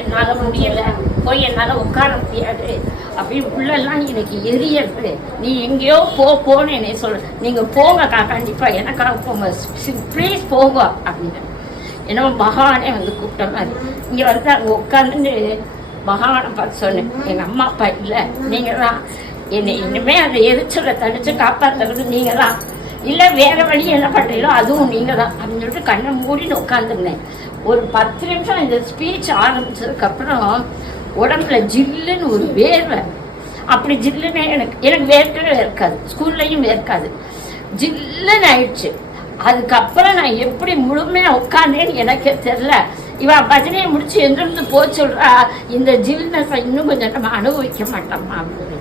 என்னால முடியல, போய் என்னால உட்கார முடியாது அப்படி உள்ளெல்லாம் எனக்கு எரியறது. நீ எங்கேயோ போன்னு என்னை சொல்ற. நீங்க போங்கக்கா, கண்டிப்பா எனக்காக போங்க, ப்ளீஸ் போங்க அப்படின்னு. என்னமோ பகவானே வந்து கூப்பிட்ட மாதிரி இங்க வந்து அங்க உட்காந்து பகவானை பார்த்து சொன்னேன், எங்க அம்மா அப்பா இல்லை, நீங்க தான் என்னை இனிமே அந்த எரிச்சலை தடுத்து காப்பாற்றுறது நீங்க தான், இல்லை வேற வழி என்ன பண்றீங்களோ அதுவும் நீங்க தான் அப்படின்னு சொல்லிட்டு கண்ணை மூடின்னு உட்காந்துருந்தேன். ஒரு 10 நிமிஷம் இந்த ஸ்பீச் ஆரம்பிச்சதுக்கு அப்புறம் உடம்புல ஜில்லுன்னு ஒரு வேர்வை. அப்படி ஜில்லுன்னு எனக்கு வேர்க்கவே இருக்காது, ஸ்கூல்லையும் வேர்க்காது, ஜில்லுன்னு ஆயிடுச்சு. அதுக்கப்புறம் நான் எப்படி முழுமையா உட்காந்தேன்னு எனக்கே தெரியல. இவ பஜனையை முடிச்சு எந்திருந்து போய் சொல்றா, இந்த ஜில்னஸை இன்னும் கொஞ்சம் நம்ம அனுபவிக்க மாட்டோம்மா அப்படின்னு.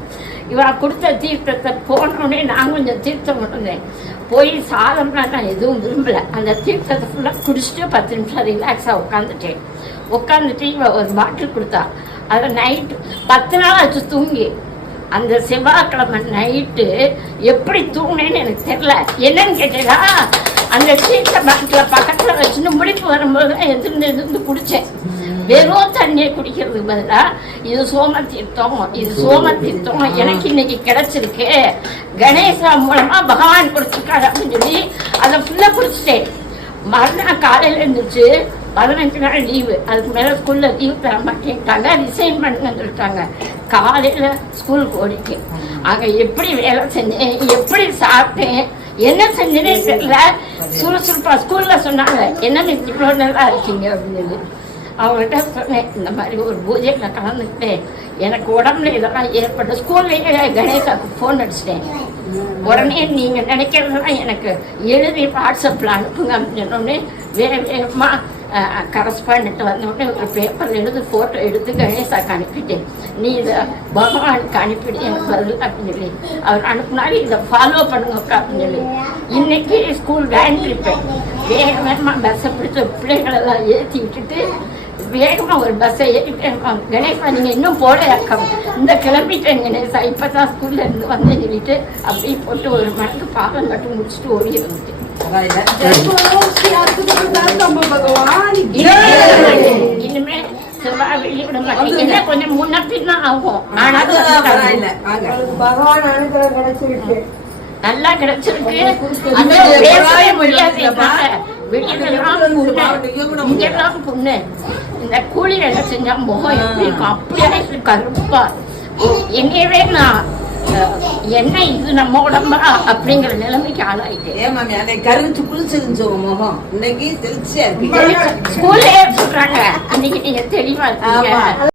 இவ கொடுத்த தீர்த்தத்தை போனோடனே நான் கொஞ்சம் தீர்த்தம் கொண்டுந்தேன். போய் சாதம்னா நான் எதுவும் விரும்பல, அந்த தீர்த்தத்தை ஃபுல்லாக குடிச்சிட்டு 10 நிமிஷம் ரிலாக்ஸாக உட்காந்துட்டு இவ ஒரு பாட்டில் கொடுத்தா. அதை நைட்டு 10 நாள் ஆச்சு தூங்கி. அந்த செவ்வாய்க்கிழமை நைட்டு எப்படி தூங்கினேன்னு எனக்கு தெரியல. என்னன்னு கேட்டா, அந்த தீர்த்த பாட்டில் பக்கத்தில் வச்சுன்னு முடிப்பு வரும்போது தான் எதிர்ந்து குடித்தேன். வெறும் தண்ணியை குடிக்கிறதுக்கு பதிலாக இது சோம தீர்த்தம் எனக்கு இன்னைக்கு கிடைச்சிருக்கு, கணேசா மூலமா பகவான் குடிச்சிருக்காரு அப்படின்னு சொல்லி அதை ஃபுல்லா குடிச்சிட்டேன். மறுநாள் காலையில இருந்துச்சு, 15 நாள் லீவு, அதுக்கு மேல ஸ்கூல்ல லீவ் தர மாட்டேன்ட்டாங்க, ரிசைன் பண்ணுங்கன்னு சொல்லிட்டாங்க. காலையில ஸ்கூலுக்கு ஓடிட்டேன். அங்க எப்படி வேலை செஞ்சேன், எப்படி சாப்பிட்டேன், என்ன செஞ்சேனே தெரியல. சுறுசுறுப்பா ஸ்கூல்ல சொன்னாங்க, என்ன இவ்வளவு நல்லா இருக்கீங்க அப்படின்னு. அவங்கள்ட்ட சொன்னேன், இந்த மாதிரி ஒரு பூஜையில கலந்துக்கிட்டேன், எனக்கு உடம்புல இதெல்லாம் ஏற்பட்டு ஸ்கூல்லேயே கணேசாவுக்கு ஃபோன் அடிச்சிட்டேன். உடனே நீங்க நினைக்கிறதெல்லாம் எனக்கு எழுதி வாட்ஸ்அப்ல அனுப்புங்க அப்படின்னு சொன்னோடனே வேகமா கரஸ்பாண்ட் வந்தோடனே ஒரு பேப்பர் எழுதி போட்டோ எடுத்து கணேசாவுக்கு அனுப்பிட்டேன். நீ இதை பகவானுக்கு அனுப்பிடு எனக்கு பதில் அப்படின்னு சொல்லி அவர் அனுப்புனாரு. இதை ஃபாலோ பண்ணுங்கக்கா அப்படின்னு சொல்லி இன்னைக்கு ஸ்கூல் வேன் இருப்பேன். வேகமா பஸ்ஸை பிடிச்ச பிள்ளைகளெல்லாம் ஏற்றி விட்டுட்டு வேகமா ஒரு பஸ்ஸை ஏறிட்டேன். கணேசா நீங்க இன்னும் போட அக்கம், இந்த கிளம்பிட்டேன் கணேசா, இப்பதான் ஸ்கூல்ல இருந்து வந்து சொல்லிட்டு அப்படியே போட்டு ஒரு மணிக்கு பாலம் கட்டு முடிச்சுட்டு ஓடி வந்துட்டேன். இனிமே செவ்வாய் வெள்ளி விட மாட்டேங்க, கொஞ்சம் முன்ன பின்னா ஆகும். பகவான் அனுகிரகம் கிடைச்சிருக்கு, நல்லா கிடைச்சிருக்கு. அந்த பேசவே முடியாது, இங்கெல்லாம் பொண்ணு இந்த கூலி வேலை செஞ்சா முகம் எப்படி இருக்கும், அப்படியே கருப்பா. என்னையவே நான் என்ன இது நம்ம உடம்பா அப்படிங்கிற நிலைமைக்கு ஆளாயிட்டேன். கருத்து குளிச்சிருந்துச்சு முகம், இன்னைக்கு தெளிச்சியா இருக்கு. ஸ்கூல்லே சொல்றாங்க, இன்னைக்கு நீங்க தெளிவா இருக்கீங்க.